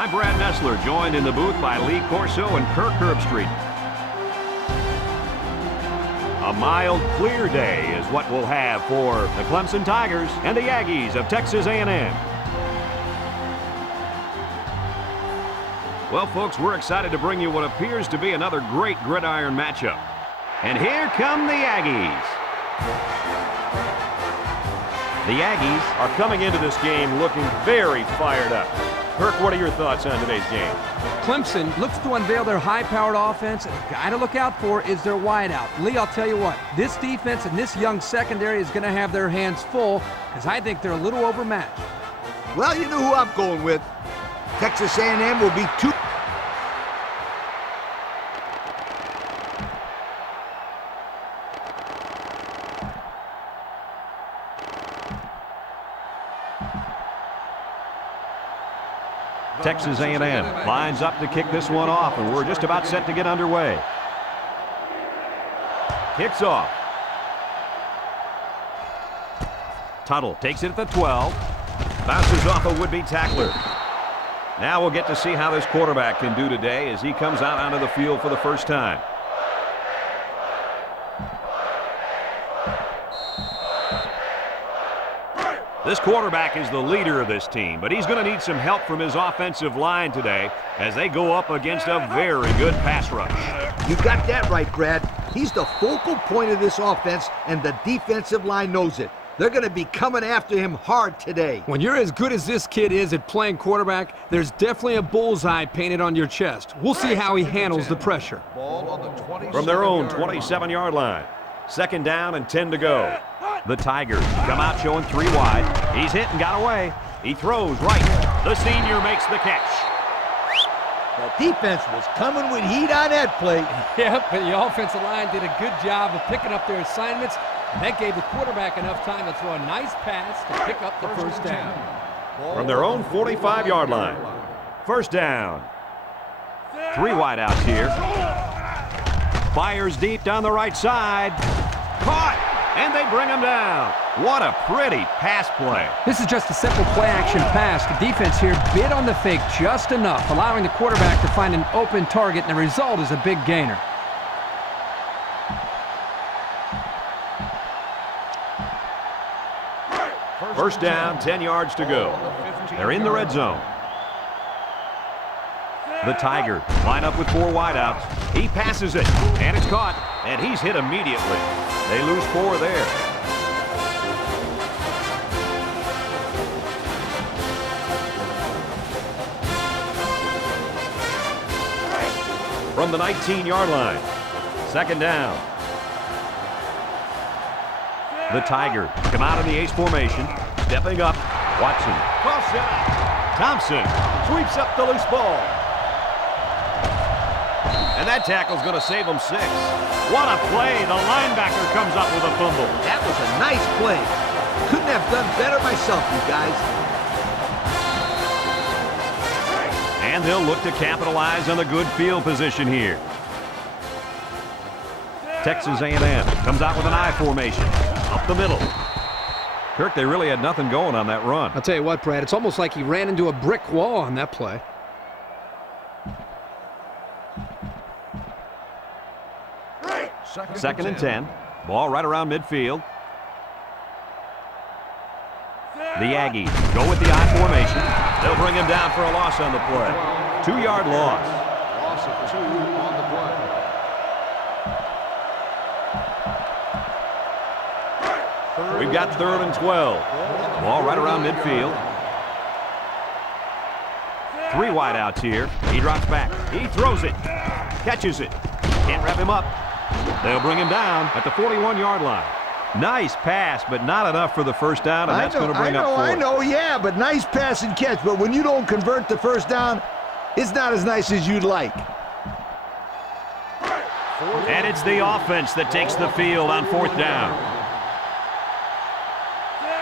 I'm Brad Nessler, joined in the booth by Lee Corso and Kirk Herbstreit. A mild, clear day is what we'll have for the Clemson Tigers and the Aggies of Texas A&M. Well, folks, we're excited to bring you what appears to be another great gridiron matchup. And here come the Aggies. The Aggies are coming into this game looking very fired up. Kirk, what are your thoughts on today's game? Clemson looks to unveil their high-powered offense, and the guy to look out for is their wideout. Lee, I'll tell you what, this defense and this young secondary is going to have their hands full because I think they're a little overmatched. Well, you know who I'm going with. Texas A&M will be too... Texas A&M lines up to kick this one off, and we're just about set to get underway. Kicks off. Tuttle takes it at the 12. Bounces off a would-be tackler. Now we'll get to see how this quarterback can do today as he comes out onto the field for the first time. This quarterback is the leader of this team, but he's going to need some help from his offensive line today as they go up against a very good pass rush. You got that right, Brad. He's the focal point of this offense, and the defensive line knows it. They're going to be coming after him hard today. When you're as good as this kid is at playing quarterback, there's definitely a bullseye painted on your chest. We'll see how he handles the pressure. From their own 27-yard line, 2nd down and 10 to go. The Tigers come out showing 3 wide. He's hit and got away. He throws right. The senior makes the catch. The defense was coming with heat on that play. Yep, but the offensive line did a good job of picking up their assignments, and that gave the quarterback enough time to throw a nice pass to pick up the first down. From their own 45-yard line, 1st down. 3 wide outs here. Fires deep down the right side. Caught! And they bring him down. What a pretty pass play. This is just a simple play-action pass. The defense here bid on the fake just enough, allowing the quarterback to find an open target, and the result is a big gainer. First down, 10 yards to go. They're in the red zone. The Tigers line up with 4 wideouts. He passes it, and it's caught, and he's hit immediately. They lose 4 there. From the 19-yard line, 2nd down. The Tigers come out in the ace formation, stepping up. Watson toss it out. Thompson sweeps up the loose ball. And that tackle's going to save them 6. What a play. The linebacker comes up with a fumble. That was a nice play. Couldn't have done better myself, you guys. And they'll look to capitalize on the good field position here. Texas A&M comes out with an I formation. Up the middle. Kirk, they really had nothing going on that run. I'll tell you what, Brad, it's almost like he ran into a brick wall on that play. Second and 10. Ball right around midfield. The Aggies go with the I formation. They'll bring him down for a loss on the play. 2-yard loss. Loss of 2 on the play. We've got 3rd and 12. Ball right around midfield. 3 wideouts here. He drops back. He throws it. Catches it. Can't wrap him up. They'll bring him down at the 41-yard line. Nice pass, but not enough for the first down, and that's going to bring up 4th. I know, yeah, but nice pass and catch. But when you don't convert the first down, it's not as nice as you'd like. And it's the offense that takes the field on 4th down.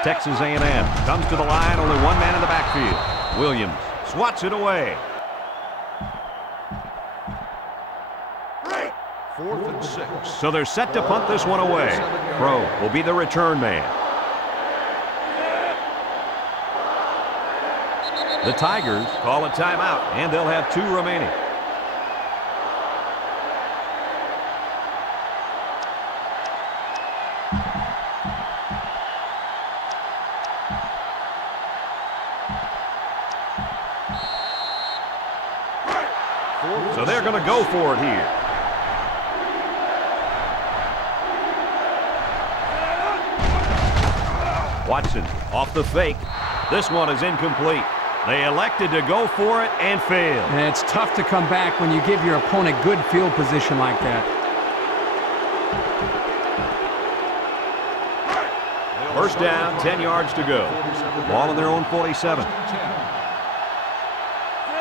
Texas A&M comes to the line, only 1 man in the backfield. Williams swats it away. 4th and 6. So they're set to punt this one away. Crow will be the return man. The Tigers call a timeout, and they'll have 2 remaining. So they're going to go for it here. Watson off the fake. This one is incomplete. They elected to go for it and failed. And it's tough to come back when you give your opponent good field position like that. First down, 10 yards to go. Ball on their own 47.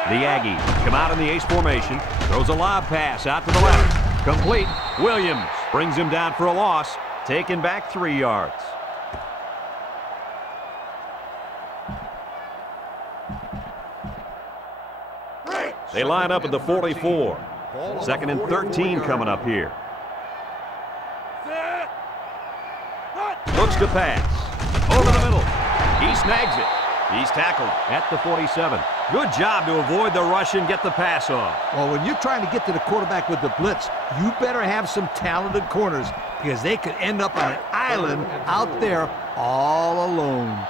The Aggies come out in the ace formation. Throws a lob pass out to the left. Complete. Williams brings him down for a loss. Taken back 3 yards. They line up at the 44. 2nd and 13 coming up here. Looks to pass. Over the middle. He snags it. He's tackled at the 47. Good job to avoid the rush and get the pass off. Well, when you're trying to get to the quarterback with the blitz, you better have some talented corners because they could end up on an island out there all alone.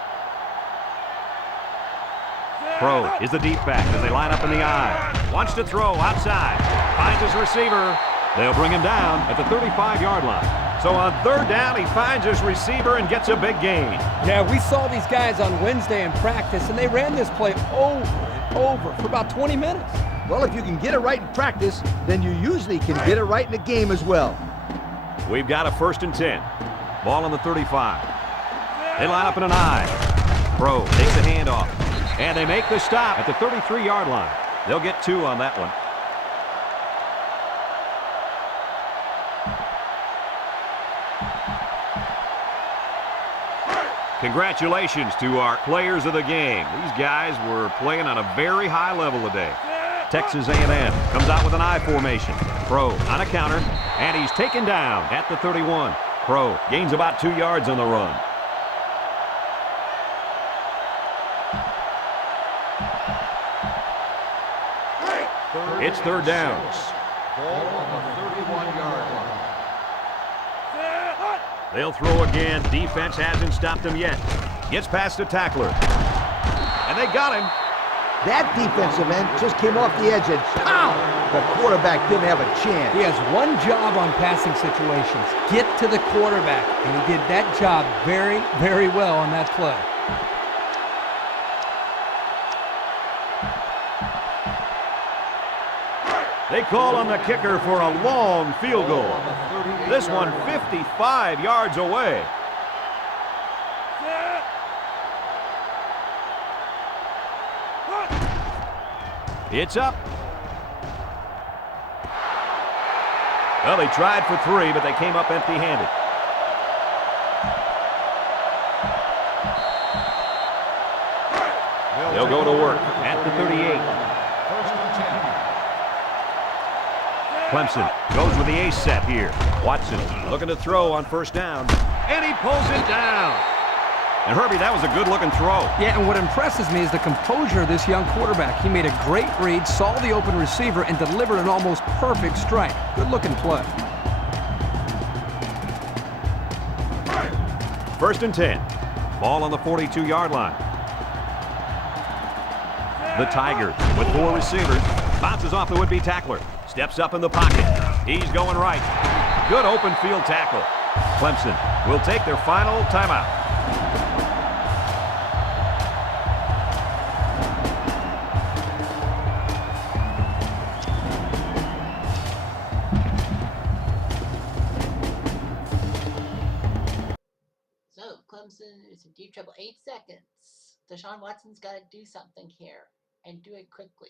Pro is the deep back as they line up in the I. Wants to throw outside. Finds his receiver. They'll bring him down at the 35-yard line. So on 3rd down, he finds his receiver and gets a big gain. Yeah, we saw these guys on Wednesday in practice, and they ran this play over and over for about 20 minutes. Well, if you can get it right in practice, then you usually can get it right in the game as well. We've got a 1st and 10. Ball on the 35. They line up in an I. Pro takes the handoff. And they make the stop at the 33-yard line. They'll get 2 on that one. Congratulations to our players of the game. These guys were playing on a very high level today. Texas A&M comes out with an I formation. Pro on a counter, and he's taken down at the 31. Pro gains about 2 yards on the run. It's 3rd down. Ball on the 31-yard line. They'll throw again. Defense hasn't stopped him yet. Gets past the tackler. And they got him. That defensive end just came off the edge and pow! The quarterback didn't have a chance. He has one job on passing situations. Get to the quarterback. And he did that job very, very well on that play. They call on the kicker for a long field goal. This one 55 yards away. It's up. Well, they tried for 3, but they came up empty-handed. They'll go to work at the 38. Clemson goes with the ace set here. Watson looking to throw on 1st down. And he pulls it down. And Herbie, that was a good-looking throw. Yeah, and what impresses me is the composure of this young quarterback. He made a great read, saw the open receiver, and delivered an almost perfect strike. Good-looking play. 1st and 10. Ball on the 42-yard line. The Tigers with 4 receivers. Bounces off the would-be tackler. Steps up in the pocket. He's going right. Good open field tackle. Clemson will take their final timeout. So Clemson is in deep trouble. 8 seconds. Deshaun Watson's got to do something here and do it quickly.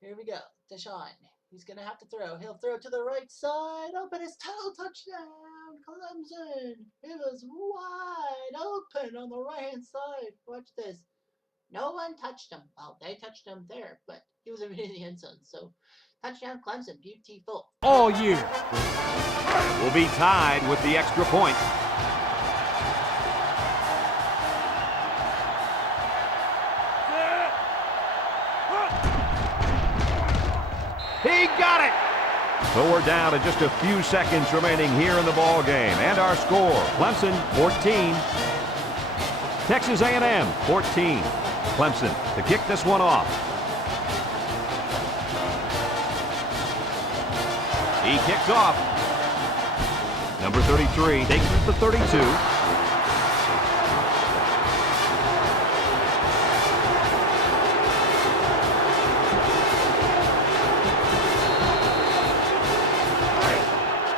Here we go. Deshaun. He's going to have to throw. He'll throw to the right side. Open his toe. Touchdown. Clemson. It was wide open on the right-hand side. Watch this. No one touched him. Well, they touched him there, but he was in the end zone. So, touchdown Clemson. Beautiful. All year. Will be tied with the extra point. So we're down to just a few seconds remaining here in the ball game. And our score, Clemson 14, Texas A&M 14. Clemson to kick this one off. He kicks off. Number 33 takes it to 32.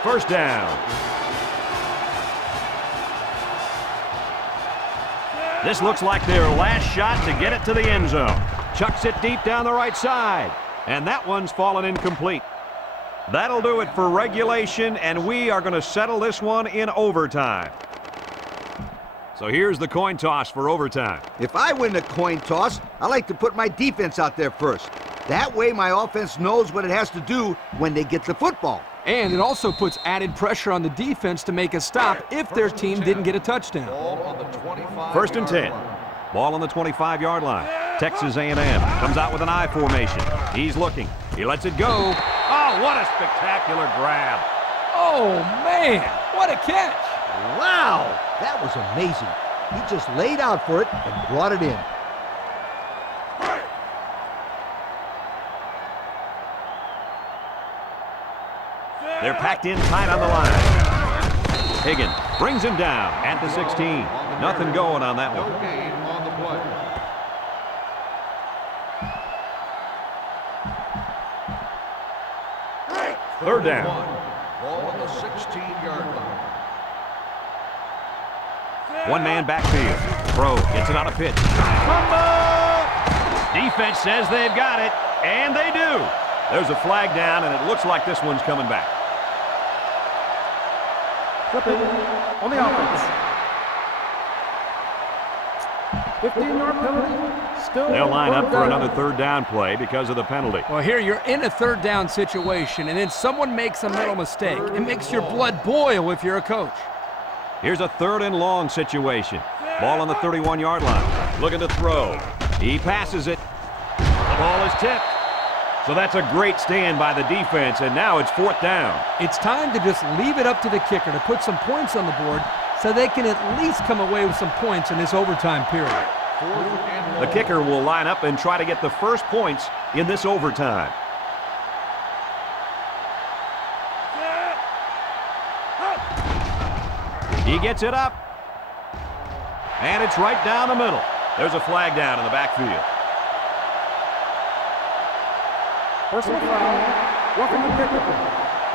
First down. This looks like their last shot to get it to the end zone. Chucks it deep down the right side. And that one's fallen incomplete. That'll do it for regulation, and we are going to settle this one in overtime. So here's the coin toss for overtime. If I win the coin toss, I like to put my defense out there first. That way my offense knows what it has to do when they get the football. And it also puts added pressure on the defense to make a stop if their team didn't get a touchdown. Ball on the 25. First and 10. Ball on the 25-yard line. Texas A&M comes out with an I formation. He's looking. He lets it go. Oh, what a spectacular grab. Oh, man, what a catch. Wow, that was amazing. He just laid out for it and brought it in. They're packed in tight on the line. Higgins brings him down at the 16. Nothing going on that No one. gain on the play. Third down. Ball on the 16-yard line. One man backfield. Pro gets it on a pitch. Defense says they've got it, and they do. There's a flag down, and it looks like this one's coming back. Flipping on the offense. 15-yard penalty. Still They'll line up third for down. another third down play because of the penalty. Well, here you're in a third down situation, and then someone makes a mental mistake. It makes your blood boil if you're a coach. Here's a third and long situation. Ball on the 31-yard line. Looking to throw. He passes it. The ball is tipped. So that's a great stand by the defense, and now it's fourth down. It's time to just leave it up to the kicker to put some points on the board so they can at least come away with some points in this overtime period. The kicker will line up and try to get the first points in this overtime. He gets it up. And it's right down the middle. There's a flag down in the backfield. Personal foul. Roughing the kicker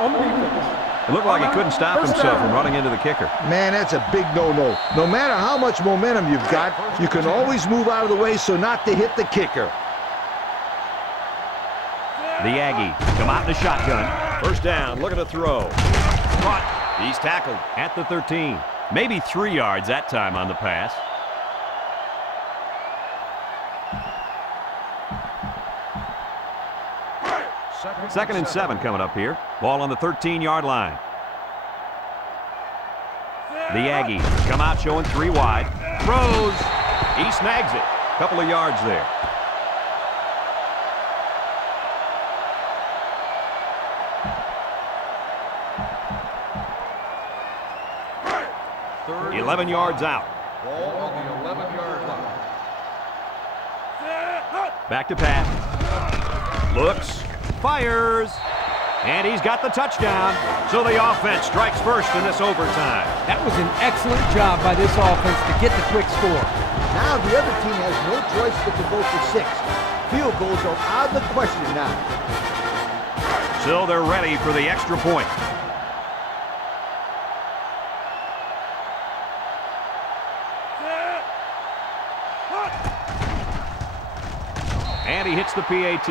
on the defense. It looked like he couldn't stop himself from running into the kicker. Man, that's a big no-no. No matter how much momentum you've got, you can always move out of the way so not to hit the kicker. The Aggies come out in the shotgun. First down, looking to throw. Caught. He's tackled at the 13. Maybe 3 yards that time on the pass. Second and 7 coming up here. Ball on the 13-yard line. The Aggies come out showing 3 wide. Throws. He snags it. Couple of yards there. Third 11 yards out. Ball on the 11-yard line. Back to pass. Looks. Fires. And he's got the touchdown. So the offense strikes first in this overtime. That was an excellent job by this offense to get the quick score. Now the other team has no choice but to go for 6. Field goals are out of the question now. So they're ready for the extra point. And he hits the PAT.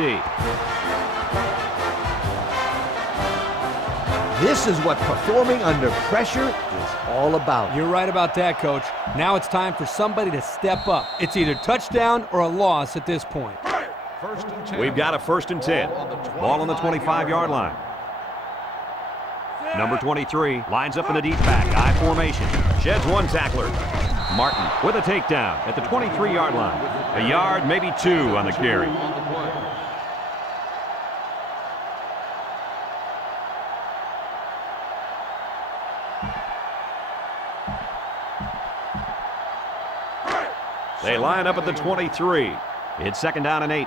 This is what performing under pressure is all about. You're right about that, Coach. Now it's time for somebody to step up. It's either touchdown or a loss at this point. First and 10. We've got a first and 10. Ball on the 25-yard line. Number 23 lines up in a deep back, I formation. Sheds one tackler. Martin with a takedown at the 23-yard line. A yard, maybe 2 on the carry. On the play. They line up at the 23. It's 2nd down and 8.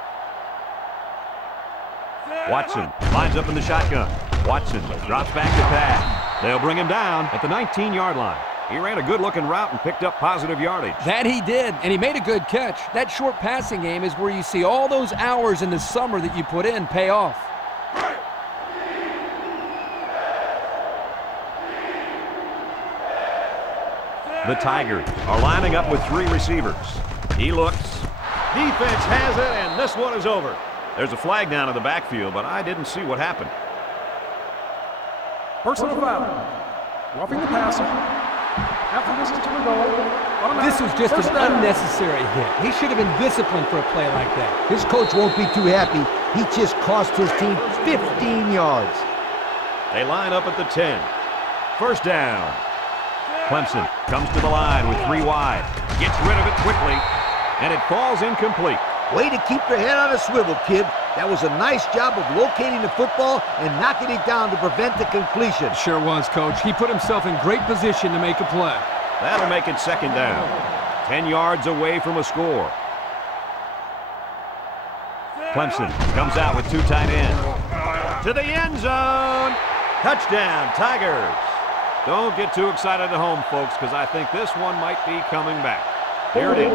Watson lines up in the shotgun. Watson drops back to pass. They'll bring him down at the 19-yard line. He ran a good-looking route and picked up positive yardage. That he did, and he made a good catch. That short passing game is where you see all those hours in the summer that you put in pay off. The Tigers are lining up with 3 receivers. He looks. Defense has it, and this one is over. There's a flag down in the backfield, but I didn't see what happened. Personal foul. Roughing the passer. After this is to the goal. This was just an unnecessary hit. He should have been disciplined for a play like that. His coach won't be too happy. He just cost his team 15 yards. They line up at the 10. 1st down. Clemson comes to the line with 3 wide. Gets rid of it quickly, and it falls incomplete. Way to keep your head on a swivel, kid. That was a nice job of locating the football and knocking it down to prevent the completion. Sure was, Coach. He put himself in great position to make a play. That'll make it 2nd down. 10 yards away from a score. Clemson comes out with 2 tight ends. To the end zone. Touchdown, Tigers. Don't get too excited at home, folks, because I think this one might be coming back. Here it is.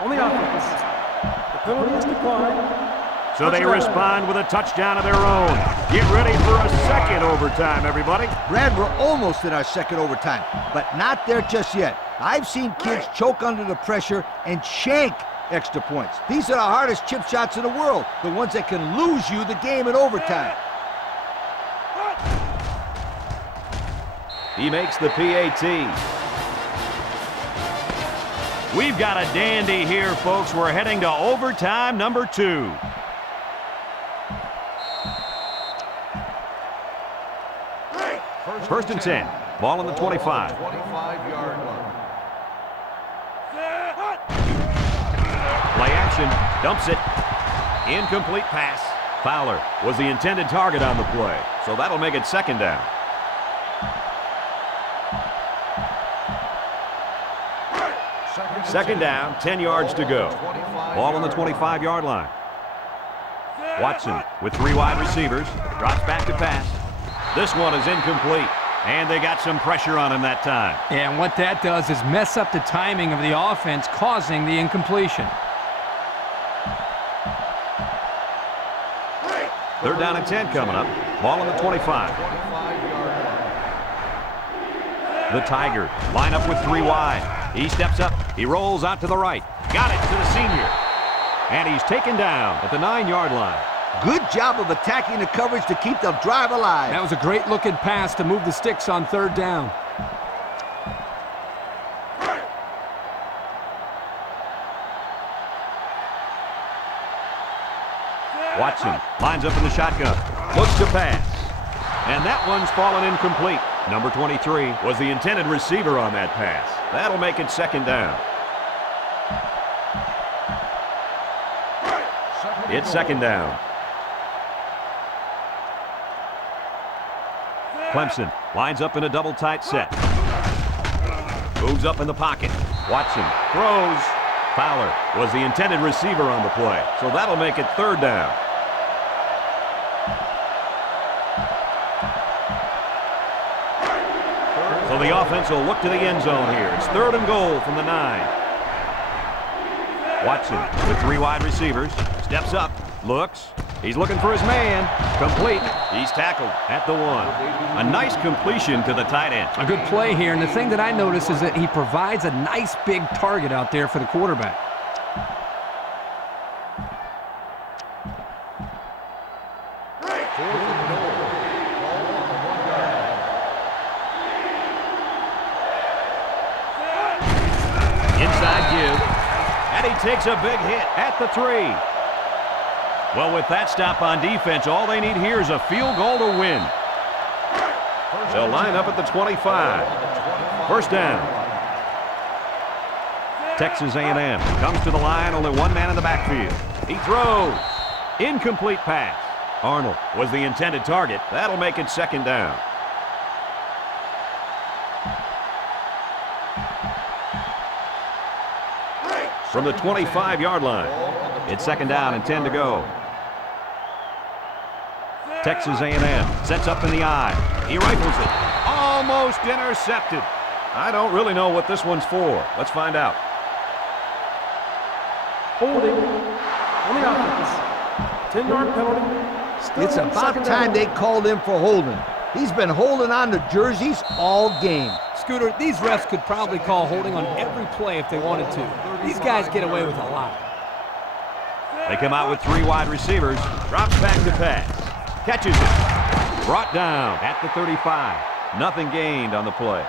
On the offense. The penalty is declined. So they respond with a touchdown of their own. Get ready for a 2nd overtime, everybody. Brad, we're almost in our 2nd overtime, but not there just yet. I've seen kids choke under the pressure and shank extra points. These are the hardest chip shots in the world, the ones that can lose you the game in overtime. He makes the PAT. We've got a dandy here, folks. We're heading to overtime number 2. First and 10. Ball on the 25. 25-yard line. Play action. Dumps it. Incomplete pass. Fowler was the intended target on the play, so that'll make it 2nd down. Second down, 10 yards to go. Ball on the 25-yard line. Watson with 3 wide receivers. Drops back to pass. This one is incomplete, and they got some pressure on him that time. Yeah, and what that does is mess up the timing of the offense, causing the incompletion. 3rd down and 10 coming up. Ball on the 25. The Tigers line up with 3 wide. He steps up. He rolls out to the right. Got it to the senior. And he's taken down at the 9-yard line. Good job of attacking the coverage to keep the drive alive. That was a great-looking pass to move the sticks on 3rd down. Watson lines up in the shotgun. Looks to pass. And that one's fallen incomplete. Number 23 was the intended receiver on that pass. That'll make it 2nd down. It's 2nd down. Clemson lines up in a double tight set. Moves up in the pocket. Watson throws. Fowler was the intended receiver on the play, so that'll make it 3rd down. So the offense will look to the end zone here. It's 3rd and goal from the 9. Watson with 3 wide receivers. Steps up. Looks. He's looking for his man. Complete. He's tackled at the 1. A nice completion to the tight end. A good play here, and the thing that I notice is that he provides a nice big target out there for the quarterback. Inside give. And he takes a big hit at the 3. Well, with that stop on defense, all they need here is a field goal to win. They'll line up at the 25. 1st down. Texas A&M comes to the line, only 1 man in the backfield. He throws. Incomplete pass. Arnold was the intended target. That'll make it 2nd down. from the 25-yard line. It's 2nd down and 10 to go. Texas A&M sets up in the I. He rifles it. Almost intercepted. I don't really know what this one's for. Let's find out. Holding on the offense. 10-yard penalty. Still It's about second time down. they called him for holding. He's been holding on to jerseys all game. Scooter, these refs could probably call holding on every play if they wanted to. These guys get away with a lot. They come out with 3 wide receivers. Drops back to pass. Catches it. Brought down at the 35. Nothing gained on the play.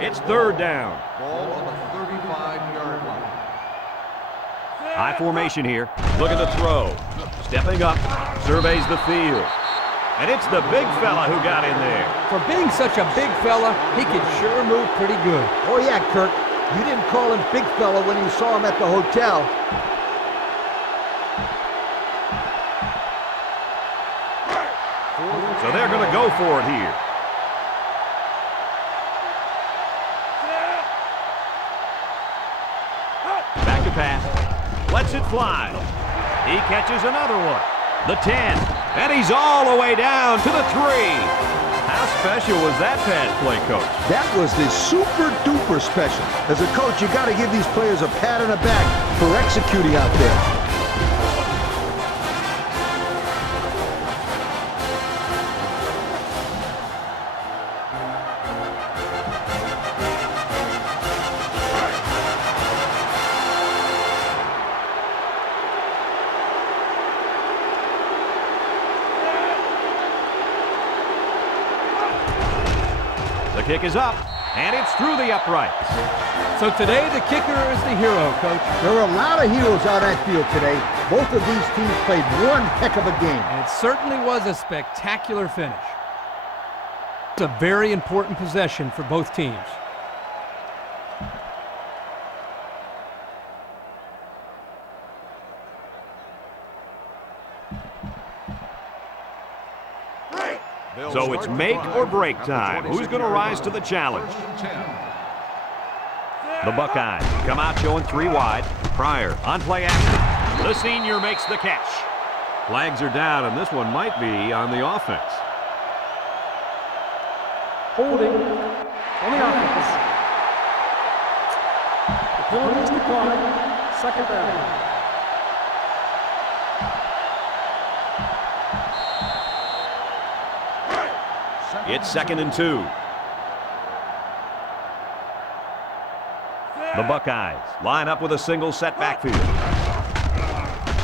It's 3rd down. Ball on the 35-yard line. High formation here. Looking to throw. Stepping up. Surveys the field. And it's the big fella who got in there. For being such a big fella, he can sure move pretty good. Oh, yeah, Kirk. You didn't call him big fella when you saw him at the hotel. So they're going to go for it here. Back to pass. Lets it fly. He catches another one. The 10. And he's all the way down to the 3. How special was that pass play, Coach? That was the super duper special. As a coach, you got to give these players a pat on the back for executing out there. The kick is up, and it's through the uprights. So today, the kicker is the hero, Coach. There were a lot of heroes out that field today. Both of these teams played one heck of a game. And it certainly was a spectacular finish. It's a very important possession for both teams. So it's make or break time. Who's going to rise to the challenge? The Buckeyes come out showing 3 wide. Pryor on play action. The senior makes the catch. Flags are down, and this one might be on the offense. Holding on the offense. The penalty is declined. 2nd down. It's 2nd and 2. The Buckeyes line up with a single set backfield.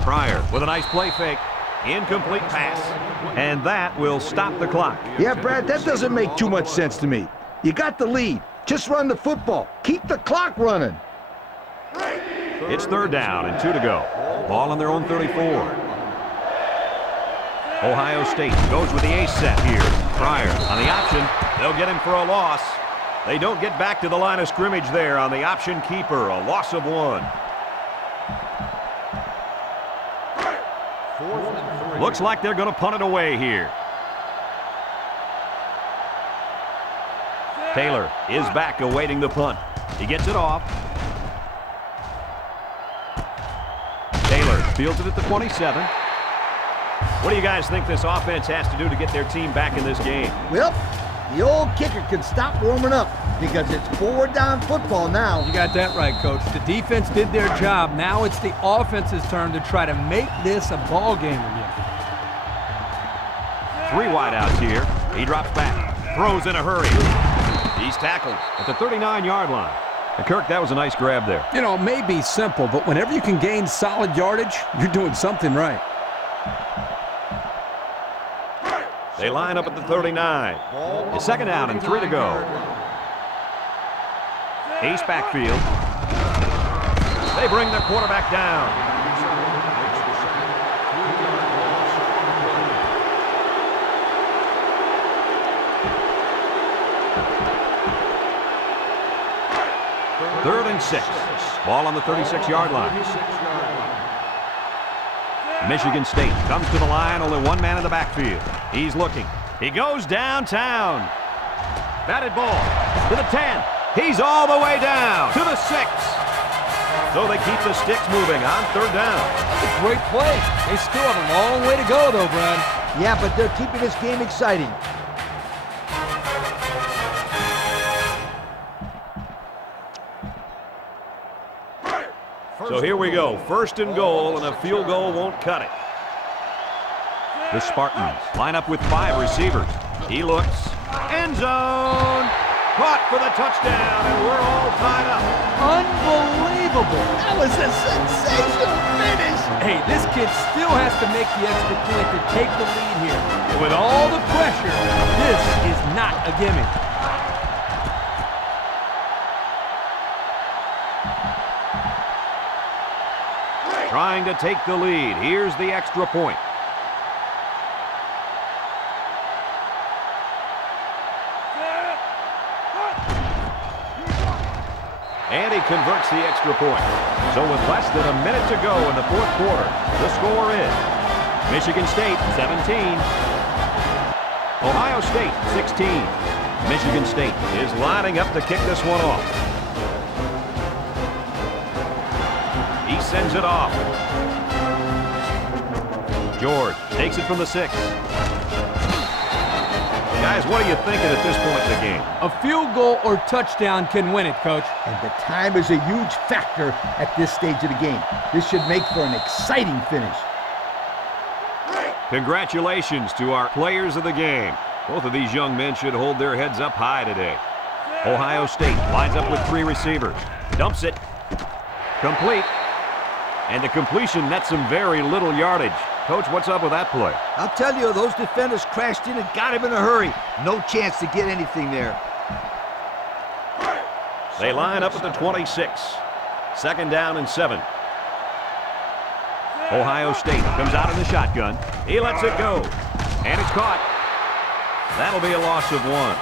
Pryor with a nice play fake. Incomplete pass. And that will stop the clock. Yeah, Brad, that doesn't make too much sense to me. You got the lead. Just run the football. Keep the clock running. It's 3rd down and 2 to go. Ball on their own 34. Ohio State goes with the ace set here. Pryor on the option. They'll get him for a loss. They don't get back to the line of scrimmage there on the option keeper. A loss of 1. 4th and 3. Looks like they're going to punt it away here. Taylor is back awaiting the punt. He gets it off. Taylor fields it at the 27. What do you guys think this offense has to do to get their team back in this game? Well, the old kicker can stop warming up because it's 4th down football now. You got that right, Coach. The defense did their job. Now it's the offense's turn to try to make this a ball game again. 3 wideouts here. He drops back. Throws in a hurry. He's tackled at the 39-yard line. And Kirk, that was a nice grab there. You know, it may be simple, but whenever you can gain solid yardage, you're doing something right. They line up at the 39. It's 2nd down and 3 to go. Ace backfield. They bring the quarterback down. Third and 6. Ball on the 36-yard line. Michigan State comes to the line, only 1 man in the backfield. He's looking. He goes downtown. Batted ball to the 10. He's all the way down to the 6. So they keep the sticks moving on 3rd down. That's a great play. They still have a long way to go, though, Brad. Yeah, but they're keeping this game exciting. So here we go. 1st and goal, and a field goal won't cut it. The Spartans line up with 5 receivers. He looks. End zone. Caught for the touchdown, and we're all tied up. Unbelievable. That was a sensational finish. Hey, this kid still has to make the extra point to take the lead here. With all the pressure, this is not a gimme. Trying to take the lead. Here's the extra point. And he converts the extra point. So with less than a minute to go in the 4th quarter, the score is Michigan State 17, Ohio State 16. Michigan State is lining up to kick this one off. He sends it off. George takes it from the 6. Guys, what are you thinking at this point in the game? A field goal or touchdown can win it, Coach. And the time is a huge factor at this stage of the game. This should make for an exciting finish. Congratulations to our players of the game. Both of these young men should hold their heads up high today. Ohio State lines up with 3 receivers. Dumps it. Complete. And the completion nets some very little yardage. Coach, what's up with that play? I'll tell you, those defenders crashed in and got him in a hurry. No chance to get anything there. They line up at the 26. 2nd down and 7. Ohio State comes out in the shotgun. He lets it go. And it's caught. That'll be a loss of 1.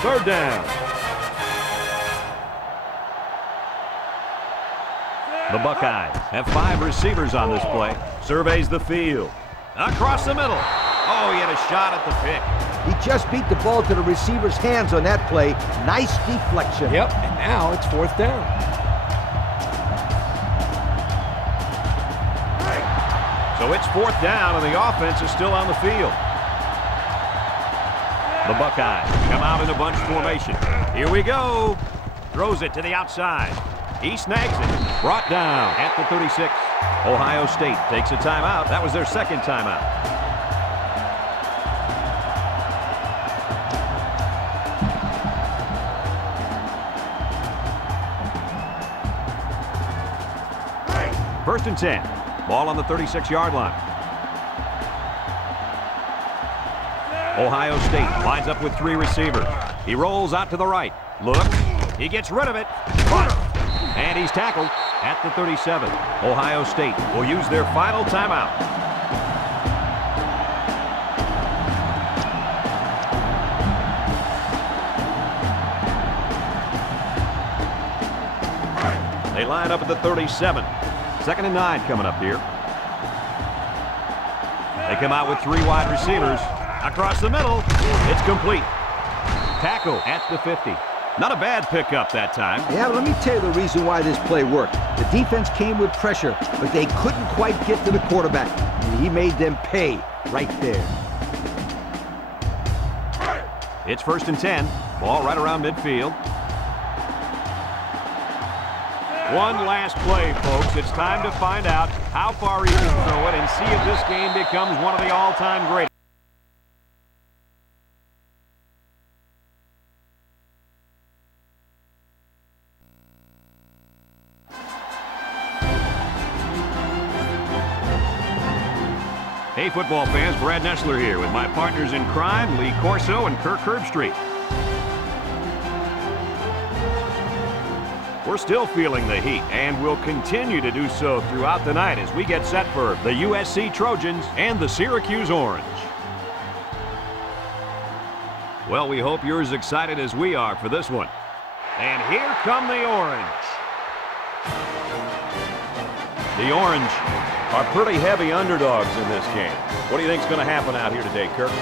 Third down. The Buckeyes have 5 receivers on this play. Surveys the field. Across the middle. Oh, he had a shot at the pick. He just beat the ball to the receiver's hands on that play. Nice deflection. Yep, and now it's 4th down. So it's 4th down, and the offense is still on the field. The Buckeyes come out in a bunch formation. Here we go. Throws it to the outside. He snags it. Brought down at the 36. Ohio State takes a timeout. That was their 2nd timeout. First and 10. Ball on the 36-yard line. Ohio State lines up with 3 receivers. He rolls out to the right. Looks. He gets rid of it. And he's tackled at the 37. Ohio State will use their final timeout. They line up at the 37. 2nd and 9 coming up here. They come out with 3 wide receivers. Across the middle. It's complete. Tackle at the 50. Not a bad pickup that time. Yeah, let me tell you the reason why this play worked. The defense came with pressure, but they couldn't quite get to the quarterback. And he made them pay right there. It's 1st and 10. Ball right around midfield. One last play, folks. It's time to find out how far he can throw it and see if this game becomes one of the all-time greatest. Hey, football fans, Brad Nessler here with my partners in crime, Lee Corso and Kirk Herbstreit. We're still feeling the heat, and we'll continue to do so throughout the night as we get set for the USC Trojans and the Syracuse Orange. Well, we hope you're as excited as we are for this one. And here come the Orange. The Orange are pretty heavy underdogs in this game. What do you think is going to happen out here today, Kirk?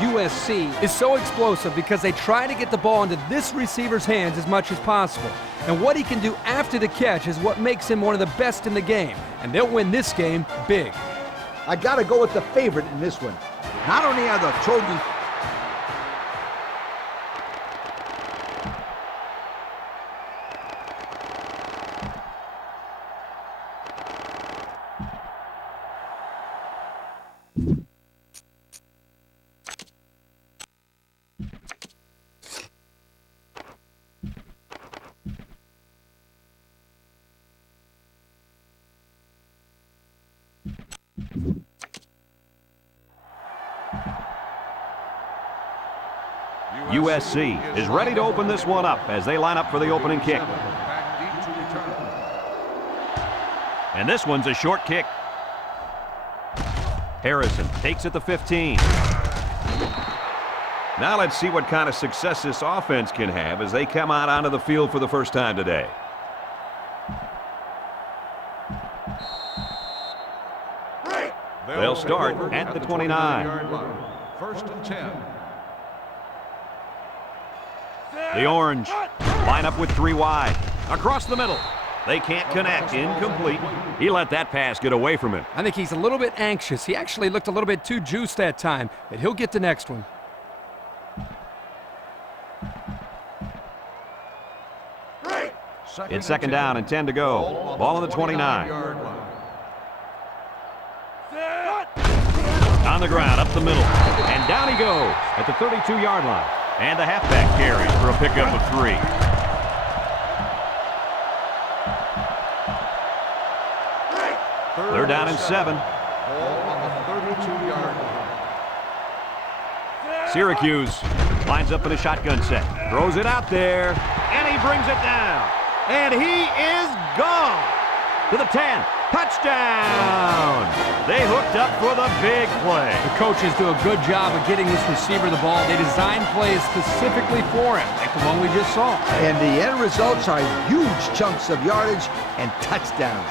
USC is so explosive because they try to get the ball into this receiver's hands as much as possible. And what he can do after the catch is what makes him one of the best in the game. And they'll win this game big. I got to go with the favorite in this one. Not only are the Trojans... USC is ready to open this one up as they line up for the opening kick. And this one's a short kick. Harrison takes it to 15. Now let's see what kind of success this offense can have as they come out onto the field for the first time today. They'll start at the 29. 1st and 10. The Orange line up with 3 wide. Across the middle. They can't connect. Incomplete. He let that pass get away from him. I think he's a little bit anxious. He actually looked a little bit too juiced that time, but he'll get the next one. It's 2nd down and 10 to go. Ball on the 29. On the ground, up the middle. And down he goes at the 32-yard line. And the halfback carries for a pickup of 3. They're down and 7. Ball on the 32-yard line. Syracuse lines up in a shotgun set. Throws it out there. And he brings it down. And he is gone. To the 10. Touchdown! They hooked up for the big play. The coaches do a good job of getting this receiver the ball. They designed plays specifically for him, like the one we just saw. And the end results are huge chunks of yardage and touchdowns.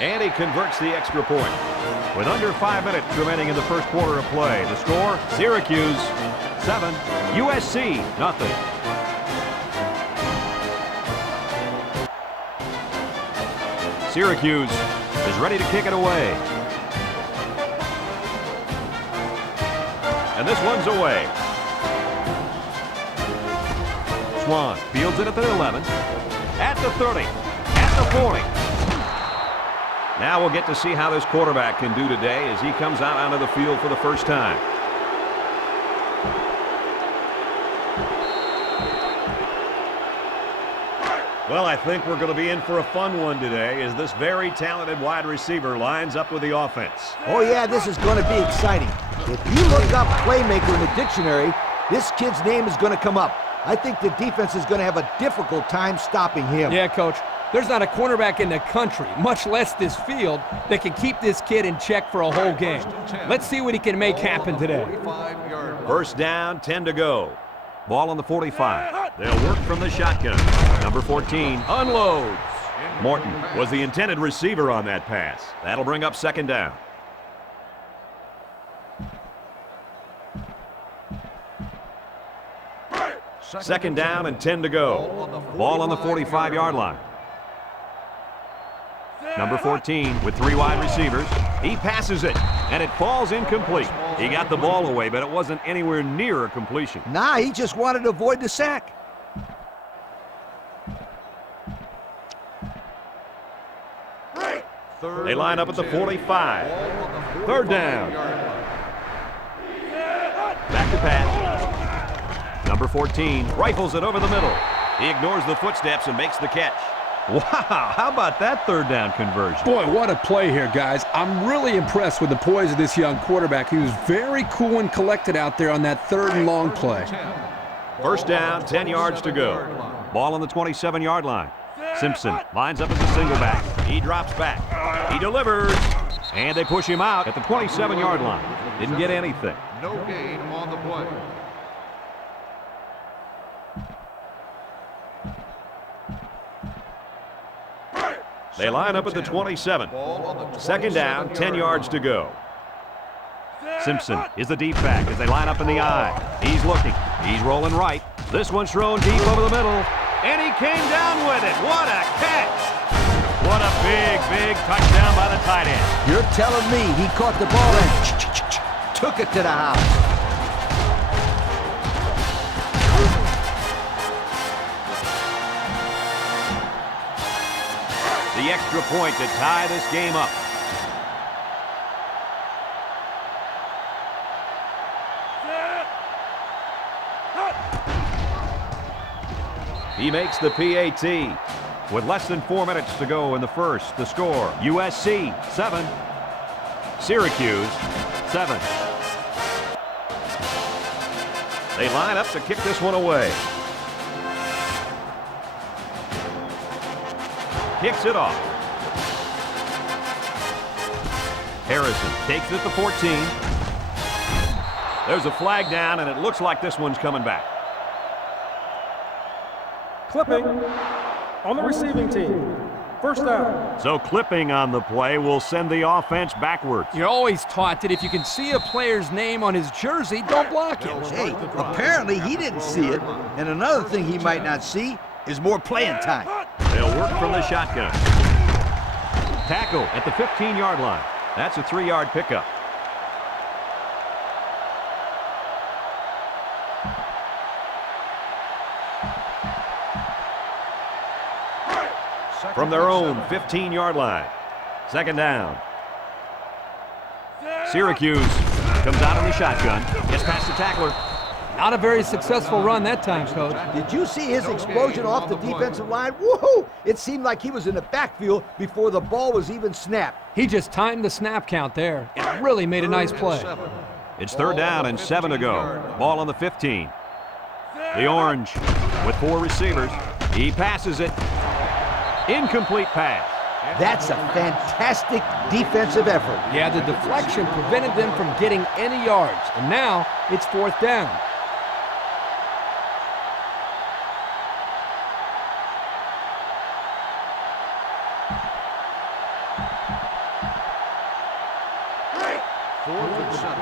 And he converts the extra point. With under 5 minutes remaining in the first quarter of play, the score, Syracuse 7, USC nothing. Syracuse is ready to kick it away. And this one's away. Swan fields it at the 11, at the 30, at the 40. Now we'll get to see how this quarterback can do today as he comes out onto the field for the first time. Well, I think we're going to be in for a fun one today as this very talented wide receiver lines up with the offense. Oh, yeah, this is going to be exciting. If you look up playmaker in the dictionary, this kid's name is going to come up. I think the defense is going to have a difficult time stopping him. Yeah, Coach. There's not a cornerback in the country, much less this field, that can keep this kid in check for a whole game. Let's see what he can make happen today. 1st down, 10 to go. Ball on the 45. They'll work from the shotgun. Number 14 unloads. Morton was the intended receiver on that pass. That'll bring up 2nd down. Second down and 10 to go. Ball on the 45-yard line. Number 14 with 3 wide receivers. He passes it, and it falls incomplete. He got the ball away, but it wasn't anywhere near a completion. Nah, he just wanted to avoid the sack. They line up at the 45. 3rd down. Back to pass. Number 14 rifles it over the middle. He ignores the footsteps and makes the catch. Wow, how about that 3rd down conversion? Boy, what a play here, guys. I'm really impressed with the poise of this young quarterback. He was very cool and collected out there on that 3rd and long play. 1st down, 10 yards to go. Ball on the 27-yard line. Simpson lines up as a single back. He drops back. He delivers. And they push him out at the 27-yard line. Didn't get anything. No gain on the play. They line up at the 27. Ball on the 2nd down, 10 yards to go. Simpson is the deep back as they line up in the I. He's looking. He's rolling right. This one's thrown deep over the middle. And he came down with it. What a catch. What a big, big touchdown by the tight end. You're telling me he caught the ball and took it to the house. The extra point to tie this game up. He makes the PAT. With less than 4 minutes to go in the first, the score, USC 7, Syracuse 7. They line up to kick this one away. Kicks it off. Harrison takes it to 14. There's a flag down, and it looks like this one's coming back. Clipping on the receiving team. First down. So clipping on the play will send the offense backwards. You're always taught that if you can see a player's name on his jersey, don't block it. Hey, apparently he didn't see it. And another thing he might not see is more playing time. They'll work from the shotgun. Tackle at the 15-yard line. That's a 3-yard pickup. From their own 15-yard line. 2nd down. Syracuse comes out in the shotgun. Gets past the tackler. Not a very successful run that time, Coach. Did you see his explosion off the defensive line? Woohoo! It seemed like he was in the backfield before the ball was even snapped. He just timed the snap count there. It really made a nice play. It's 3rd down and 7 to go. Ball on the 15. The Orange with 4 receivers. He passes it. Incomplete pass. That's a fantastic defensive effort. Yeah, the deflection prevented them from getting any yards. And now it's 4th down.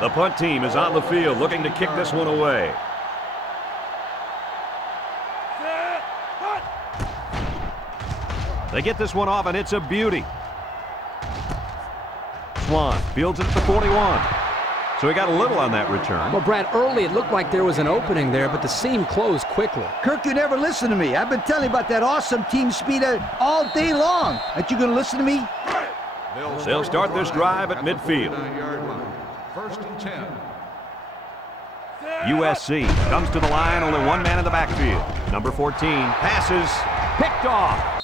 The punt team is on the field looking to kick this one away. They get this one off, and it's a beauty. Swan fields it at the 41. So he got a little on that return. Well, Brad, early it looked like there was an opening there, but the seam closed quickly. Kirk, you never listen to me. I've been telling you about that awesome team speed all day long. Aren't you going to listen to me? They'll start this drive at midfield. 1st and 10. USC comes to the line, only one man in the backfield. Number 14 passes, picked off.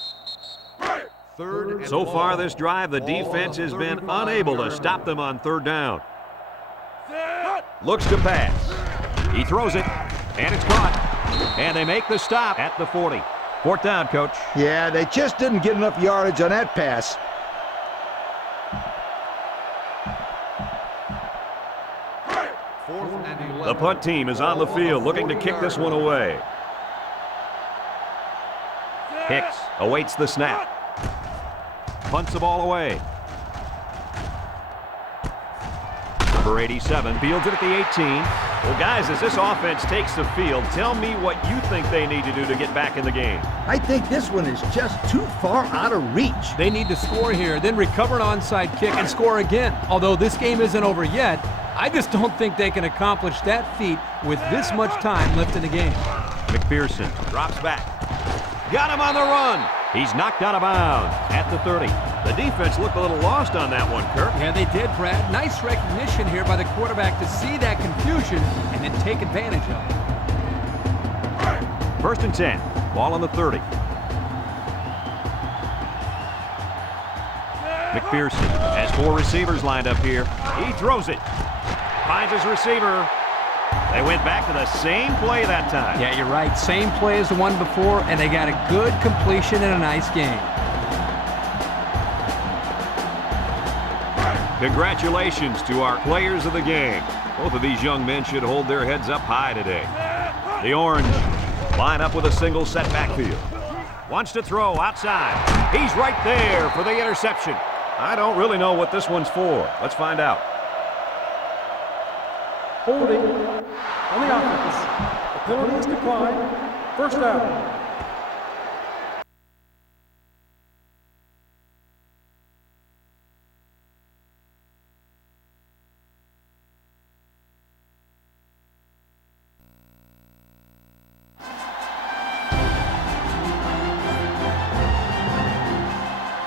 So far this drive, the defense has been unable to stop them on 3rd down. Looks to pass. He throws it, and it's caught. And they make the stop at the 40. 4th down, Coach. Yeah, they just didn't get enough yardage on that pass. The punt team is on the field looking to kick this one away. Hicks awaits the snap. Punts the ball away. Number 87 fields it at the 18. Well, guys, as this offense takes the field, tell me what you think they need to do to get back in the game. I think this one is just too far out of reach. They need to score here, then recover an onside kick and score again. Although this game isn't over yet, I just don't think they can accomplish that feat with this much time left in the game. McPherson drops back. Got him on the run. He's knocked out of bounds at the 30. The defense looked a little lost on that one, Kirk. Yeah, they did, Brad. Nice recognition here by the quarterback to see that confusion and then take advantage of it. 1st and 10. Ball on the 30. McPherson has 4 receivers lined up here. He throws it. Finds his receiver. They went back to the same play that time. Yeah, you're right. Same play as the one before, and they got a good completion and a nice game. Congratulations to our players of the game. Both of these young men should hold their heads up high today. The Orange line up with a single set backfield. Wants to throw outside. He's right there for the interception. I don't really know what this one's for. Let's find out. Holding on the offense. The penalty is declined. First down.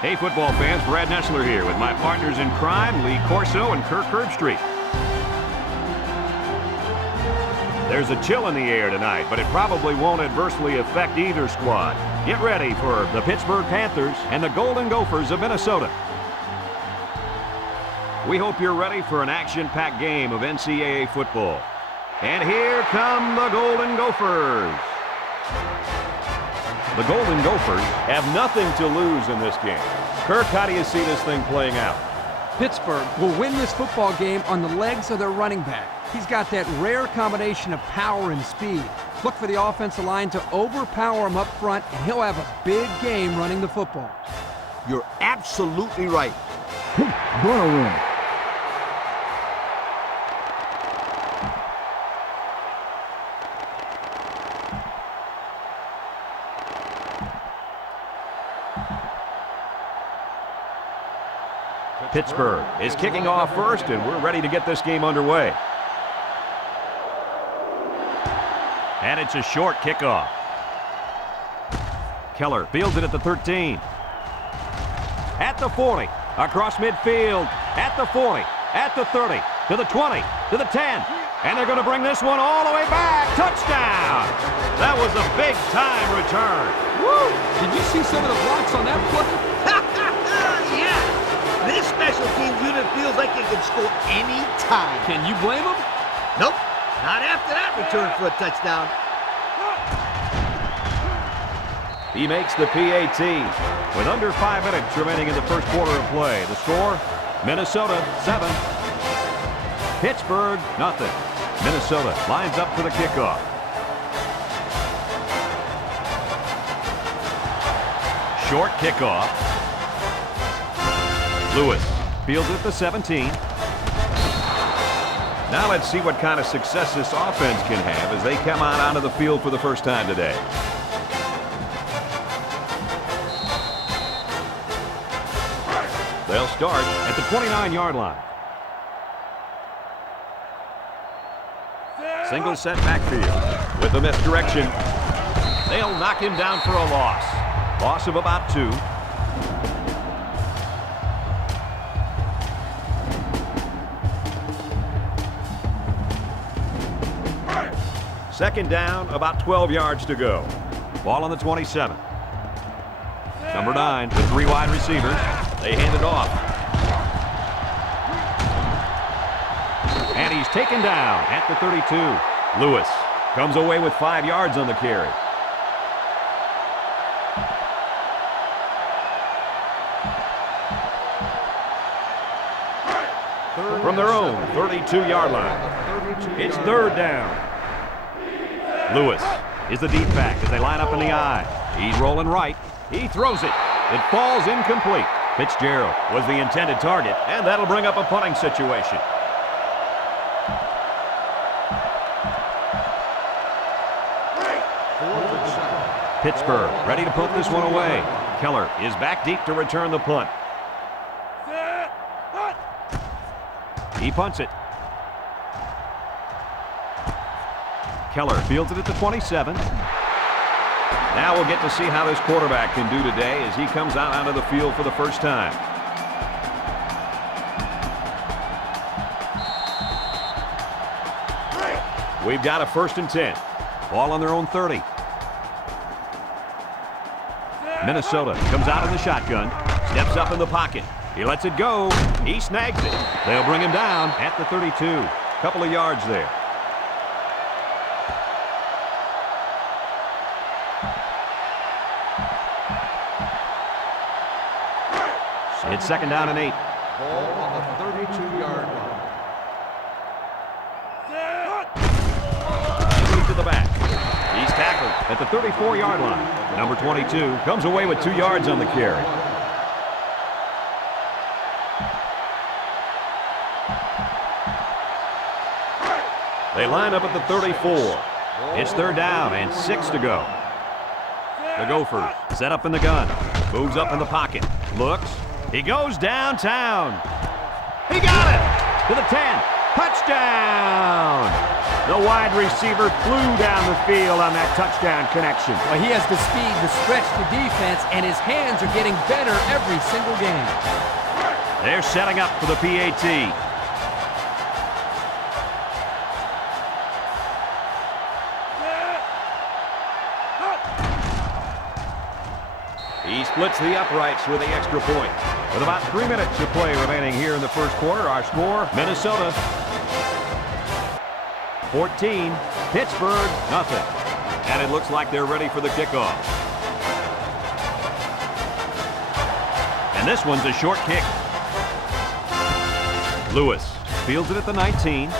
Hey, football fans, Brad Nessler here with my partners in crime, Lee Corso and Kirk Herbstreit. There's a chill in the air tonight, but it probably won't adversely affect either squad. Get ready for the Pittsburgh Panthers and the Golden Gophers of Minnesota. We hope you're ready for an action-packed game of NCAA football. And here come the Golden Gophers. The Golden Gophers have nothing to lose in this game. Kirk, how do you see this thing playing out? Pittsburgh will win this football game on the legs of their running back. He's got that rare combination of power and speed. Look for the offensive line to overpower him up front, and he'll have a big game running the football. You're absolutely right. Gonna win. Pittsburgh is kicking off first, and we're ready to get this game underway. And it's a short kickoff. Keller fields it at the 13. At the 40. Across midfield. At the 40. At the 30. To the 20. To the 10. And they're going to bring this one all the way back. Touchdown! That was a big-time return. Woo! Did you see some of the blocks on that play? Yeah! This special teams unit feels like it can score any time. Can you blame him? Nope, not after that return for a touchdown. He makes the PAT with under 5 minutes remaining in the first quarter of play. The score, Minnesota 7, Pittsburgh nothing. Minnesota lines up for the kickoff. Short kickoff. Lewis fields it at the 17. Now let's see what kind of success this offense can have as they come out onto the field for the first time today. They'll start at the 29-yard line. Single set backfield with a misdirection. They'll knock him down for a loss. Loss of about 2. Second down, about 12 yards to go. Ball on the 27. Number 9 with 3 wide receivers. They hand it off. And he's taken down at the 32. Lewis comes away with 5 yards on the carry. From their own 32-yard line. It's third down. Lewis is the deep back as they line up in the I. He's rolling right. He throws it. It falls incomplete. Fitzgerald was the intended target, and that'll bring up a punting situation. Pittsburgh ready to punt this one away. Keller is back deep to return the punt. He punts it. Keller fields it at the 27. Now we'll get to see how this quarterback can do today as he comes out onto the field for the first time. We've got a 1st and 10. Ball on their own 30. Minnesota comes out in the shotgun. Steps up in the pocket. He lets it go. He snags it. They'll bring him down at the 32. Couple of yards there. It's 2nd down and 8. Ball on the 32-yard line. To the back. He's tackled at the 34-yard line. Number 22 comes away with 2 yards on the carry. They line up at the 34. It's 3rd down and 6 to go. The Gophers set up in the gun. Moves up in the pocket. Looks. He goes downtown. He got it! To the 10. Touchdown! The wide receiver flew down the field on that touchdown connection. Well, he has the speed to stretch the defense, and his hands are getting better every single game. They're setting up for the PAT. He splits the uprights with the extra point. With about 3 minutes to play remaining here in the first quarter, our score, Minnesota 14, Pittsburgh nothing. And it looks like they're ready for the kickoff. And this one's a short kick. Lewis fields it at the 19.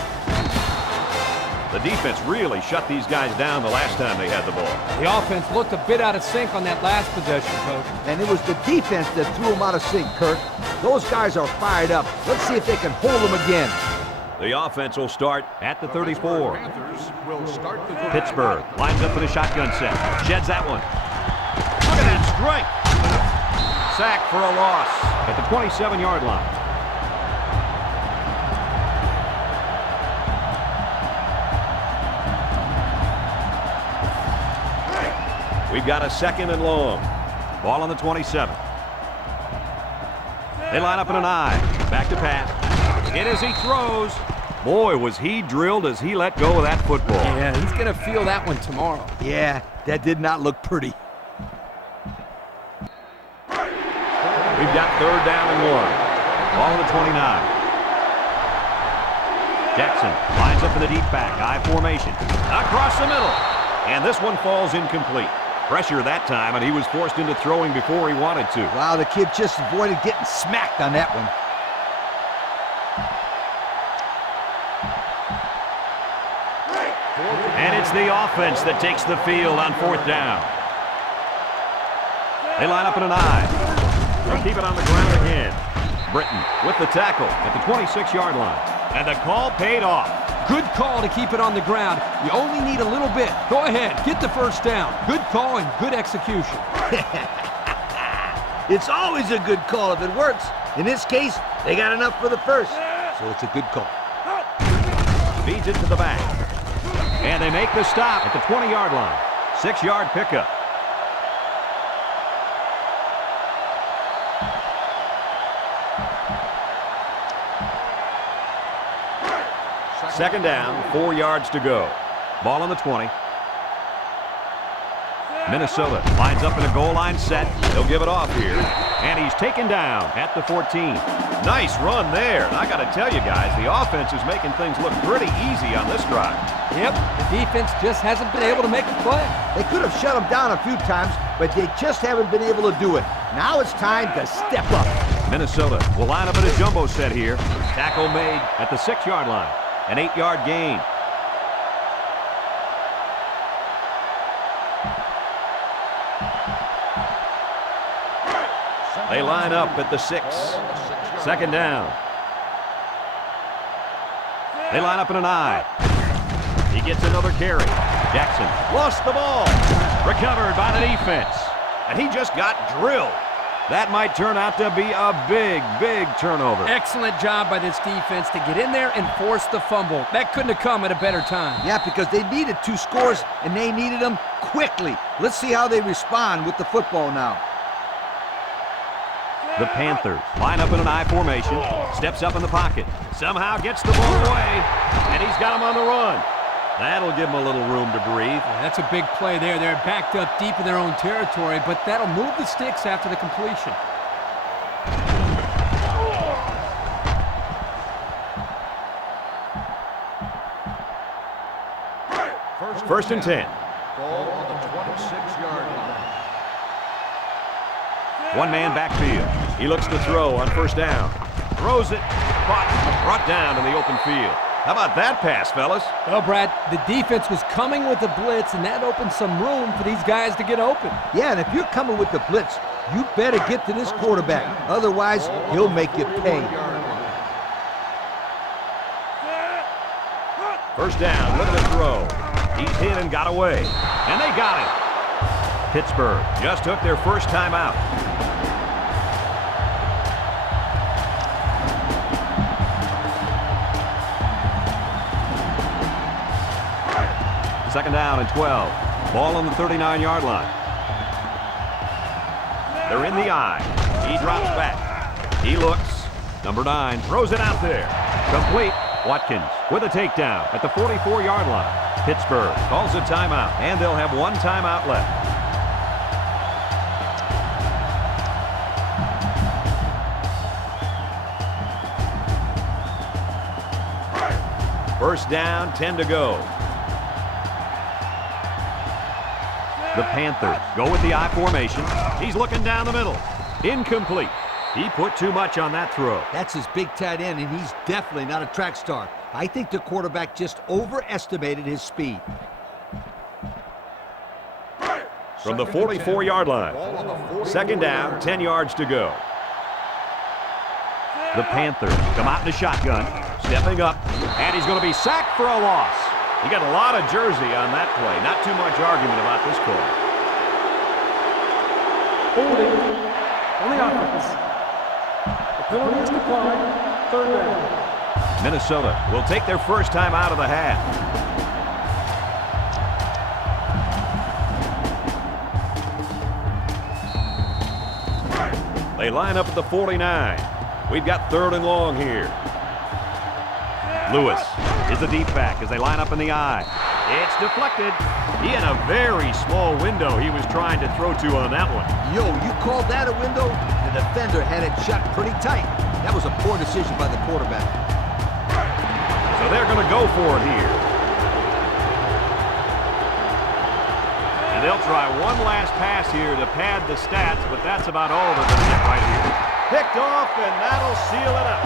The defense really shut these guys down the last time they had the ball. The offense looked a bit out of sync on that last possession, Coach. And it was the defense that threw them out of sync, Kirk. Those guys are fired up. Let's see if they can hold them again. The offense will start at the 34. Panthers will start the drive. Pittsburgh lines up in a shotgun set. Sheds that one. Look at that strike. Sack for a loss at the 27-yard line. We've got a 2nd and long. Ball on the 27. They line up in an I. Back to pass. It is he throws. Boy, was he drilled as he let go of that football. Yeah, he's going to feel that one tomorrow. Yeah, that did not look pretty. We've got 3rd down and 1. Ball on the 29. Jackson lines up in the deep back. I formation. Across the middle. And this one falls incomplete. Pressure that time, and he was forced into throwing before he wanted to. Wow, the kid just avoided getting smacked on that one. And it's the offense that takes the field on 4th down. They line up in an I. They'll keep it on the ground again. Britton with the tackle at the 26-yard line. And the call paid off. Good call to keep it on the ground. You only need a little bit. Go ahead, get the 1st down. Good call and good execution. It's always a good call if it works. In this case, they got enough for the 1st, so it's a good call. Feeds it to the back. And they make the stop at the 20-yard line. 6-yard pickup. Second down, 4 yards to go. Ball on the 20. Minnesota lines up in a goal line set. They'll give it off here. And he's taken down at the 14. Nice run there. And I got to tell you guys, the offense is making things look pretty easy on this drive. Yep, the defense just hasn't been able to make a play. They could have shut them down a few times, but they just haven't been able to do it. Now it's time to step up. Minnesota will line up in a jumbo set here. Tackle made at the 6-yard line. An 8-yard gain. They line up at the 6. 2nd down. They line up in an I. He gets another carry. Jackson lost the ball. Recovered by the defense. And he just got drilled. That might turn out to be a big, big turnover. Excellent job by this defense to get in there and force the fumble. That couldn't have come at a better time. Yeah, because they needed 2 scores, and they needed them quickly. Let's see how they respond with the football now. The Panthers line up in an I formation. Steps up in the pocket. Somehow gets the ball away, and he's got him on the run. That'll give them a little room to breathe. Yeah, that's a big play there. They're backed up deep in their own territory, but that'll move the sticks after the completion. First and 10. Ball on the 26-yard line. One-man backfield. He looks to throw on first down. Throws it. Caught. Brought down in the open field. How about that pass, fellas? Well, Brad, the defense was coming with the blitz, and that opened some room for these guys to get open. Yeah, and if you're coming with the blitz, you better get to this quarterback. Otherwise, he'll make you pay. First down, look at the throw. He's hit and got away. And they got it. Pittsburgh just took their first time out. Second down and 12. Ball on the 39-yard line. They're in the eye. He drops back. He looks. Number 9 throws it out there. Complete. Watkins with a takedown at the 44-yard line. Pittsburgh calls a timeout, and they'll have one timeout left. First down, 10 to go. The Panthers go with the I formation. He's looking down the middle. Incomplete. He put too much on that throw. That's his big tight end, and he's definitely not a track star. I think the quarterback just overestimated his speed. From the 44-yard line. Second down, 10 yards to go. The Panthers come out in the shotgun, stepping up, and he's going to be sacked for a loss. He got a lot of jersey on that play. Not too much argument about this call. Holding on the offense. The penalty is declined. Third down. Minnesota will take their first time out of the half. They line up at the 49. We've got third and long here. Lewis is the deep back as they line up in the eye. It's deflected. He had a very small window he was trying to throw to on that one. Yo, you called that a window? The defender had it shut pretty tight. That was a poor decision by the quarterback. So they're going to go for it here. And they'll try one last pass here to pad the stats, but that's about all they're going to get right here. Picked off, and that'll seal it up.